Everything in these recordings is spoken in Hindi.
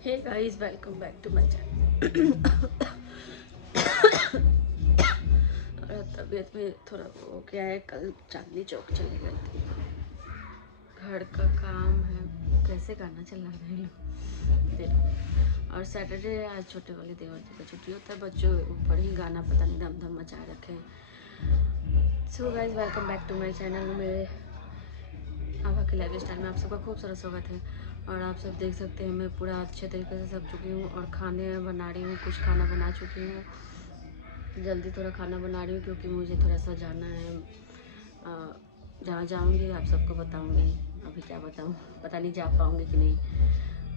Hey guys, welcome back to my channel. और तबीयत में थोड़ा वो क्या है, कल चांदनी चौक चले गए थे। घर का काम है, कैसे गाना चला रहे लोग फिर। और सैटरडे आज छोटे वाले देवर जी का छुट्टी होता है, बच्चों ऊपर ही गाना पता नहीं धम धम मचा रखे हैं। So guys, welcome back to my channel. मेरे आभा के लाइफ स्टाइल में आप सबका खूब सारा स्वागत है। और आप सब देख सकते हैं मैं पूरा अच्छे तरीके से सज चुकी हूँ और खाने बना रही हूँ। कुछ खाना बना चुकी हूँ, जल्दी थोड़ा खाना बना रही हूँ क्योंकि मुझे थोड़ा सा जाना है। जहाँ जाऊँगी आप सबको बताऊँगी। अभी क्या बताऊँ, पता नहीं जा पाऊँगी कि नहीं।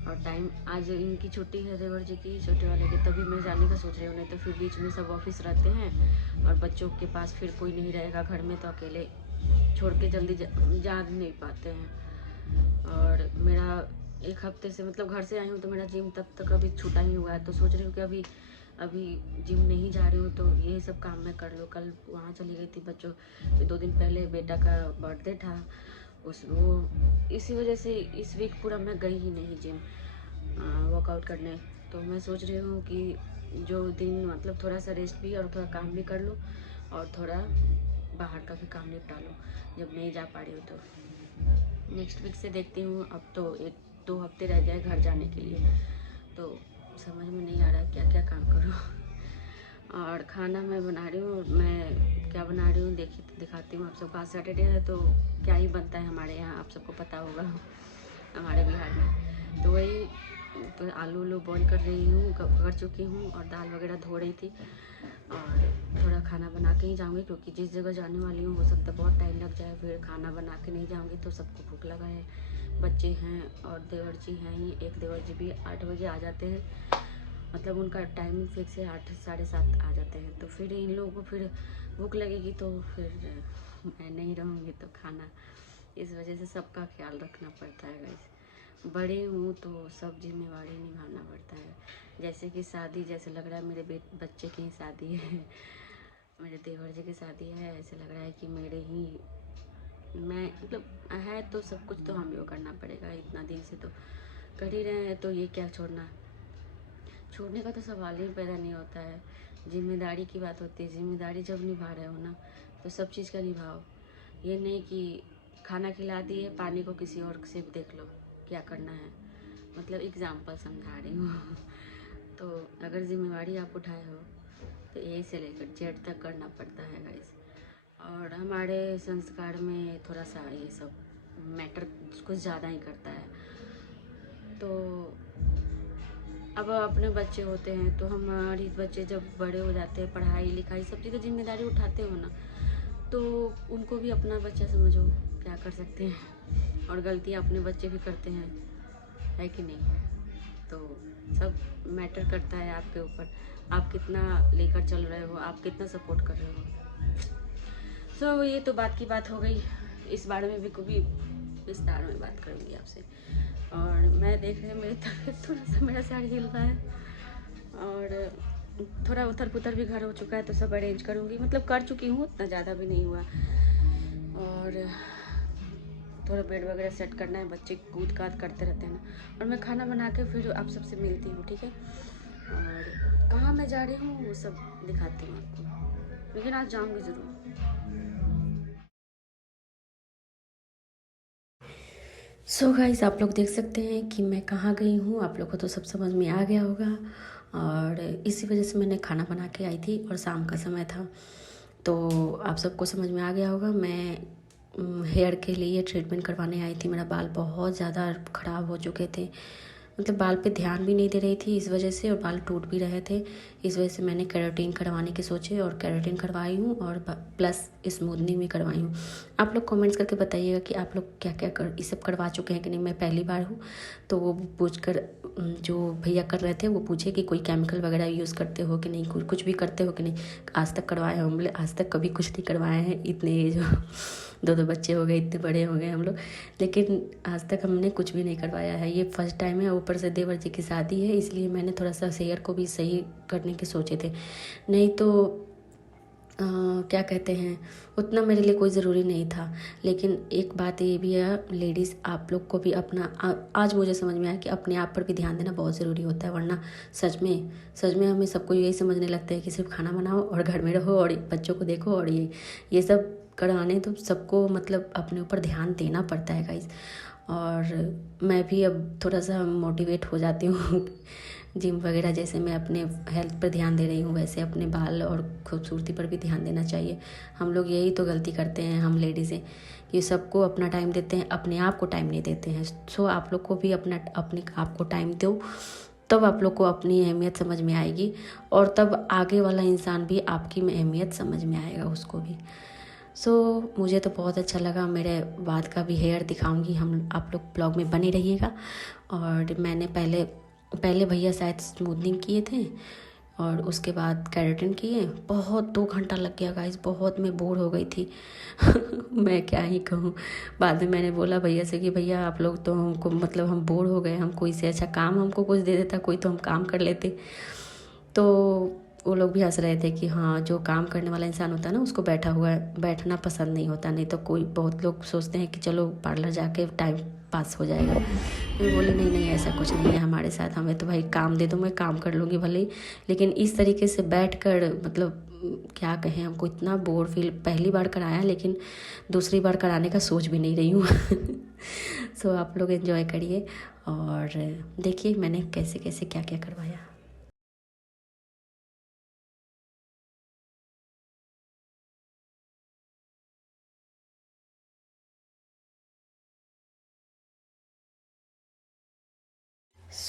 और टाइम आज इनकी छुट्टी है, देवर जी की, छोटे वाले की, तभी मैं जाने का सोच रही हूँ। नहीं तो फिर बीच में सब ऑफिस रहते हैं और बच्चों के पास फिर कोई नहीं रहेगा घर में, तो अकेले छोड़ के जल्दी जा नहीं पाते हैं। और मेरा एक हफ्ते से मतलब घर से आई हूँ तो मेरा जिम तब तक अभी छूटा ही हुआ है, तो सोच रही हूँ कि अभी अभी जिम नहीं जा रही हूँ तो यही सब काम मैं कर लूँ। कल वहाँ चली गई थी बच्चों, 2 दिन पहले बेटा का बर्थडे था, उस वो इसी वजह से इस वीक पूरा मैं गई ही नहीं जिम वर्कआउट करने। तो मैं सोच रही हूँ कि जो दिन मतलब थोड़ा सा रेस्ट भी और थोड़ा काम भी कर लूँ और थोड़ा बाहर का भी काम निपटा लूँ जब नहीं जा पा रही हूँ तो। नेक्स्ट वीक से देखती हूँ। अब तो 1-2 हफ्ते रह गए घर जाने के लिए, तो समझ में नहीं आ रहा है क्या क्या काम करूँ। और खाना मैं बना रही हूँ, मैं क्या बना रही हूँ दिखाती हूँ आप सबको। आज सैटरडे है तो क्या ही बनता है हमारे यहाँ, आप सबको पता होगा हमारे बिहार में। तो वही तो आलू उलू बॉईल कर रही हूँ, कर चुकी हूँ और दाल वगैरह धो रही थी। और थोड़ा खाना बना के ही जाऊँगी क्योंकि जिस जगह जाने वाली हूँ हो सकता है बहुत टाइम लग जाए, फिर खाना बना के नहीं जाऊँगी तो सबको भूख लगा है। बच्चे हैं और देवर जी हैं ही, एक देवर जी भी 8 बजे आ जाते हैं, मतलब उनका टाइमिंग फिक्स है, 8 साढ़े 7 आ जाते हैं। तो फिर इन लोगों को फिर भूख लगेगी तो फिर मैं नहीं रहूँगी तो खाना, इस वजह से सबका ख्याल रखना पड़ता है गाइस। बड़े हूँ तो सब जिम्मेवारी निभाना पड़ता है। जैसे कि शादी, जैसे लग रहा है मेरे बच्चे की ही शादी है, मेरे देवर जी की शादी है, ऐसे लग रहा है कि मेरे ही मैं मतलब है तो सब कुछ तो हम लोग करना पड़ेगा। इतना दिन से तो कर ही रहे हैं तो ये क्या छोड़ने का तो सवाल ही पैदा नहीं होता है। जिम्मेदारी की बात होती है, जिम्मेदारी जब निभा रहे हो ना तो सब चीज़ का निभाओ। ये नहीं कि खाना खिला दिए, पानी को किसी और से देख लो क्या करना है, मतलब एग्जाम्पल समझा रही हूँ। तो अगर जिम्मेवारी आप उठाए हो तो ए से लेकर जेड तक करना पड़ता है गाइस। और हमारे संस्कार में थोड़ा सा ये सब मैटर कुछ ज़्यादा ही करता है। तो अब अपने बच्चे होते हैं तो हमारी बच्चे जब बड़े हो जाते हैं, पढ़ाई लिखाई सब चीज़ की जिम्मेदारी उठाते हो ना, तो उनको भी अपना बच्चा समझो, क्या कर सकते हैं। और गलतियाँ अपने बच्चे भी करते हैं, है कि नहीं। तो सब मैटर करता है आपके ऊपर, आप कितना लेकर चल रहे हो, आप कितना सपोर्ट कर रहे हो। सो ये तो बात की बात हो गई, इस बारे में भी कभी विस्तार में बात करूँगी आपसे। और मैं देख रही हूँ मेरी तबीयत, थोड़ा सा मेरा सर हिल रहा है और थोड़ा उथल पुथल भी घर हो चुका है, तो सब अरेंज करूँगी, मतलब कर चुकी हूँ, उतना ज़्यादा भी नहीं हुआ। और थोड़ा बेड वगैरह सेट करना है, बच्चे कूद काद करते रहते हैं ना। और मैं खाना बना के फिर आप सबसे मिलती हूँ, ठीक है। और कहाँ मैं जा रही हूँ वो सब दिखाती हूँ आपको, लेकिन आज जाऊँगी ज़रूर। सो गाइस, आप लोग देख सकते हैं कि मैं कहाँ गई हूँ, आप लोग को तो सब समझ में आ गया होगा। और इसी वजह से मैंने खाना बना के आई थी और शाम का समय था, तो आप सबको समझ में आ गया होगा। मैं हेयर के लिए ट्रीटमेंट करवाने आई थी। मेरा बाल बहुत ज़्यादा ख़राब हो चुके थे, मतलब बाल पे ध्यान भी नहीं दे रही थी इस वजह से, और बाल टूट भी रहे थे। इस वजह से मैंने केराटिन करवाने की सोचे और केराटिन करवाई हूँ और प्लस स्मूथनिंग भी करवाई हूँ। आप लोग कमेंट्स करके बताइएगा कि आप लोग क्या क्या ये सब करवा चुके हैं कि नहीं। मैं पहली बार हूँ तो वो पूछ कर, जो भैया कर रहे थे वो पूछे कि कोई केमिकल वगैरह यूज़ करते हो कि नहीं, कुछ भी करते हो कि नहीं। आज तक करवाए हम बोले आज तक कभी कुछ नहीं करवाए हैं, इतने एज दो बच्चे हो गए, इतने बड़े हो गए हम लोग, लेकिन आज तक हमने कुछ भी नहीं करवाया है। ये फर्स्ट टाइम है, ऊपर से देवर जी की शादी है, इसलिए मैंने थोड़ा सा हेयर को भी सही करने के सोचे थे। नहीं तो क्या कहते हैं, उतना मेरे लिए कोई ज़रूरी नहीं था। लेकिन एक बात ये भी है लेडीज़, आप लोग को भी अपना आज मुझे समझ में आया कि अपने आप पर भी ध्यान देना बहुत ज़रूरी होता है। वरना सच में हमें सबको यही समझने लगता है कि सिर्फ खाना बनाओ और घर में रहो और बच्चों को देखो और ये सब कराने, तो सबको मतलब अपने ऊपर ध्यान देना पड़ता है गाइस। और मैं भी अब थोड़ा सा मोटिवेट हो जाती हूँ जिम वगैरह, जैसे मैं अपने हेल्थ पर ध्यान दे रही हूँ वैसे अपने बाल और खूबसूरती पर भी ध्यान देना चाहिए। हम लोग यही तो गलती करते हैं, हम लेडीज़ें, कि सबको अपना टाइम देते हैं, अपने आप को टाइम नहीं देते हैं। सो आप लोग को भी अपने आप को टाइम दो, तब आप लोग को अपनी अहमियत समझ में आएगी और तब आगे वाला इंसान भी आपकी अहमियत समझ में आएगा उसको भी। मुझे तो बहुत अच्छा लगा। मेरे बाद का भी हेयर दिखाऊंगी, हम आप लोग ब्लॉग में बने रहिएगा। और मैंने पहले भैया शायद स्मूथनिंग किए थे और उसके बाद केराटिन किए। बहुत 2 घंटा लग गया गाइस, बहुत मैं बोर हो गई थी मैं क्या ही कहूँ। बाद में मैंने बोला भैया से कि भैया आप लोग तो हमको मतलब हम बोर हो गए, हम कोई से अच्छा काम हमको कुछ दे देता कोई तो हम काम कर लेते। तो वो लोग भी हंस रहे थे कि हाँ, जो काम करने वाला इंसान होता है ना उसको बैठना पसंद नहीं होता। नहीं तो कोई बहुत लोग सोचते हैं कि चलो पार्लर जाके टाइम पास हो जाएगा। मैं बोली नहीं नहीं, ऐसा कुछ नहीं है हमारे साथ। हमें तो भाई काम दे दो, मैं काम कर लूँगी भले ही, लेकिन इस तरीके से बैठ कर मतलब क्या कहें, हमको इतना बोर फील पहली बार कराया, लेकिन दूसरी बार कराने का सोच भी नहीं रही हूँ आप लोग एंजॉय करिए और देखिए मैंने कैसे कैसे क्या क्या करवाया।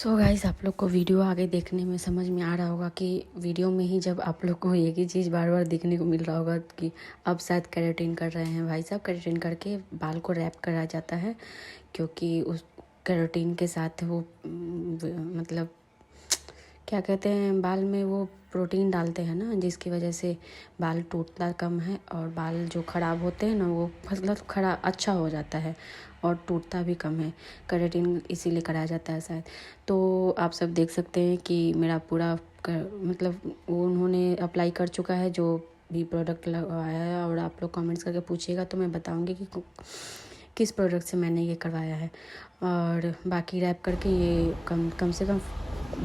गाइस, आप लोग को वीडियो आगे देखने में समझ में आ रहा होगा कि वीडियो में ही जब आप लोग को एक ही चीज़ बार बार देखने को मिल रहा होगा कि अब शायद केराटिन कर रहे हैं भाई साहब। केराटिन करके बाल को रैप करा जाता है, क्योंकि उस केराटिन के साथ वो मतलब क्या कहते हैं, बाल में वो प्रोटीन डालते हैं ना, जिसकी वजह से बाल टूटता कम है और बाल जो ख़राब होते हैं ना वो मतलब अच्छा हो जाता है और टूटता भी कम है। केराटिन इसीलिए कराया जाता है शायद। तो आप सब देख सकते हैं कि मेरा पूरा मतलब वो उन्होंने अप्लाई कर चुका है जो भी प्रोडक्ट लगाया है। और आप लोग कमेंट्स करके पूछिएगा तो मैं बताऊंगी कि किस प्रोडक्ट से मैंने ये करवाया है। और बाकी रैप करके ये कम से कम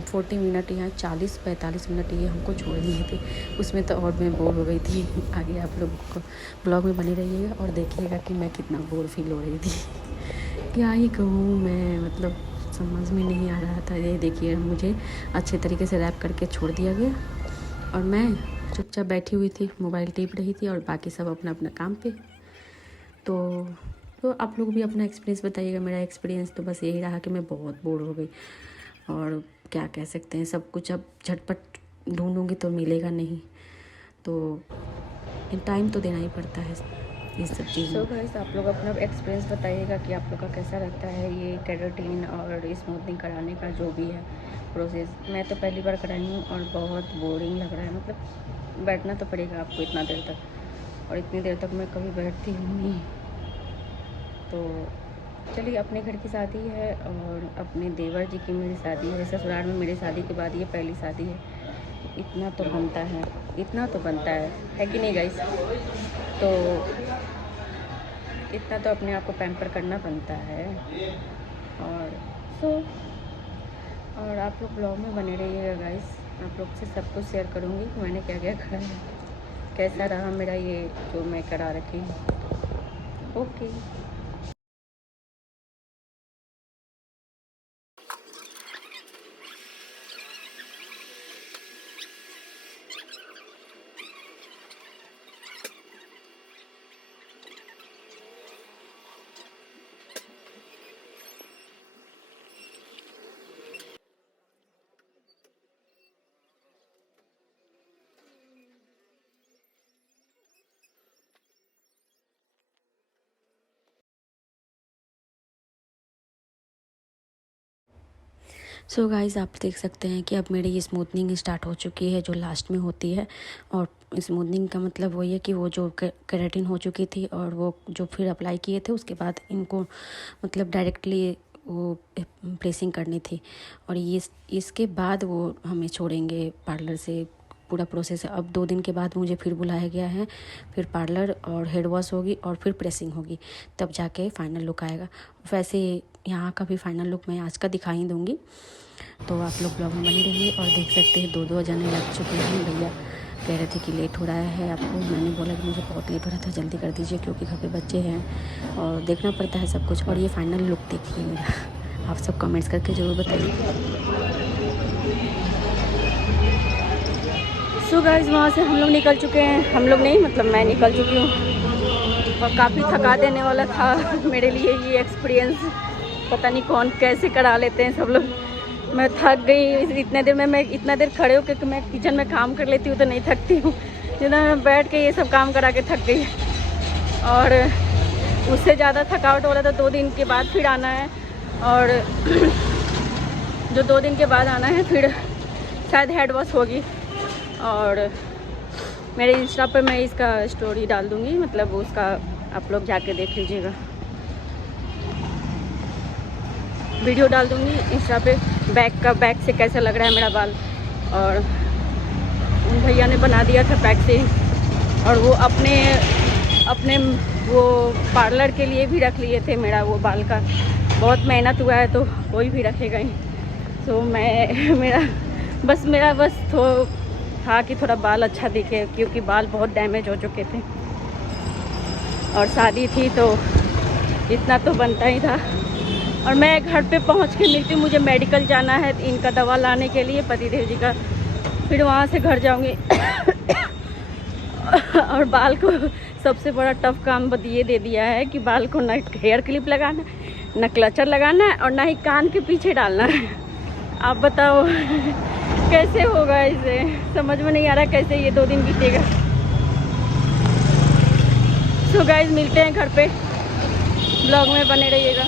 40 मिनट या 40-45 मिनट ये हमको छोड़ दिए थे। उसमें तो और मैं बोर हो गई थी। आगे आप लोग को ब्लॉग में बने रहिएगा और देखिएगा कि मैं कितना बोर फील हो रही थी क्या ही कहूँ मैं, मतलब समझ में नहीं आ रहा था। ये देखिए मुझे अच्छे तरीके से रैप करके छोड़ दिया गया और मैं चुपचाप बैठी हुई थी, मोबाइल टिप रही थी और बाकी सब अपना अपना काम पे। तो आप लोग भी अपना एक्सपीरियंस बताइएगा। मेरा एक्सपीरियंस तो बस यही रहा कि मैं बहुत बोर हो गई और क्या कह सकते हैं, सब कुछ अब झटपट ढूंढूंगी तो मिलेगा नहीं, तो टाइम तो देना ही पड़ता है इस सब चीज़। गाइस, आप लोग अपना एक्सपीरियंस बताइएगा कि आप लोग का कैसा लगता है ये केराटिन और स्मूथनिंग कराने का जो भी है प्रोसेस। मैं तो पहली बार कराई हूँ और बहुत बोरिंग लग रहा है। मतलब बैठना तो पड़ेगा आपको इतना देर तक, और इतनी देर तक मैं कभी बैठती हूँ नहीं। तो चलिए, अपने घर की शादी है और अपने देवर जी की मेरी शादी है। ससुराल में मेरी शादी के बाद ये पहली शादी है। इतना तो बनता है, इतना तो बनता है कि नहीं गाइस? तो इतना तो अपने आप को पैम्पर करना बनता है। और और आप लोग ब्लॉग में बने रहिएगा गाइस। आप लोग से सब कुछ शेयर करूँगी कि मैंने क्या क्या करा है, कैसा रहा मेरा ये जो मैं करा रखी हूँ। ओके। गाइस, आप देख सकते हैं कि अब मेरी ये स्मूथनिंग स्टार्ट हो चुकी है जो लास्ट में होती है। और स्मूथनिंग का मतलब वही है कि वो जो केराटिन हो चुकी थी और वो जो फिर अप्लाई किए थे उसके बाद इनको मतलब डायरेक्टली वो प्लेसिंग करनी थी। और ये इसके बाद वो हमें छोड़ेंगे पार्लर से पूरा प्रोसेस है। अब 2 दिन के बाद मुझे फिर बुलाया गया है, फिर पार्लर और हेड वॉश होगी और फिर प्रेसिंग होगी, तब जाके फाइनल लुक आएगा। वैसे यहाँ का भी फाइनल लुक मैं आज का दिखा ही दूँगी, तो आप लोग ब्लॉग में बने रहिए। और देख सकते हैं 2 जने लग चुके हैं। भैया कह रहे थे कि लेट हो रहा है आपको, मैंने बोला कि मुझे बहुत लेट हो रहा था, जल्दी कर दीजिए क्योंकि घर पे बच्चे हैं और देखना पड़ता है सब कुछ। और ये फाइनल लुक देखिए मेरा, आप सब कमेंट्स करके ज़रूर बताइए। सो गाइस, वहाँ से हम लोग निकल चुके हैं। हम लोग नहीं, मतलब मैं निकल चुकी हूँ और काफ़ी थका देने वाला था मेरे लिए ये एक्सपीरियंस। पता नहीं कौन कैसे करा लेते हैं सब लोग। मैं थक गई इतने देर में। मैं इतना देर खड़े होकर कि मैं किचन में काम कर लेती हूँ तो नहीं थकती हूँ, जितना मैं बैठ के ये सब काम करा के थक गई। और उससे ज़्यादा थकावट हो रहा था। 2 दिन के बाद फिर आना है, और जो 2 दिन के बाद आना है फिर शायद हेड वॉश होगी। और मेरे इंस्टा पे मैं इसका स्टोरी डाल दूँगी, मतलब उसका आप लोग जाके देख लीजिएगा, वीडियो डाल दूँगी इंस्टा पे बैक से कैसा लग रहा है मेरा बाल। और उन भैया ने बना दिया था बैक से, और वो अपने वो पार्लर के लिए भी रख लिए थे मेरा वो बाल का। बहुत मेहनत हुआ है तो कोई भी रखेगा ही। तो मेरा बस था कि थोड़ा बाल अच्छा दिखे, क्योंकि बाल बहुत डैमेज हो चुके थे और शादी थी तो इतना तो बनता ही था। और मैं घर पे पहुंच के मिलती हूँ, मुझे मेडिकल जाना है इनका दवा लाने के लिए, पतिदेव जी का। फिर वहाँ से घर जाऊँगी और बाल को सबसे बड़ा टफ काम ये दे दिया है कि बाल को ना हेयर क्लिप लगाना, ना क्लचर लगाना है, और ना ही कान के पीछे डालना है। आप बताओ कैसे होगा, इसे समझ में नहीं आ रहा कैसे ये 2 दिन बीतेगा। सो गाइस, मिलते हैं घर पे, ब्लॉग में बने रहिएगा।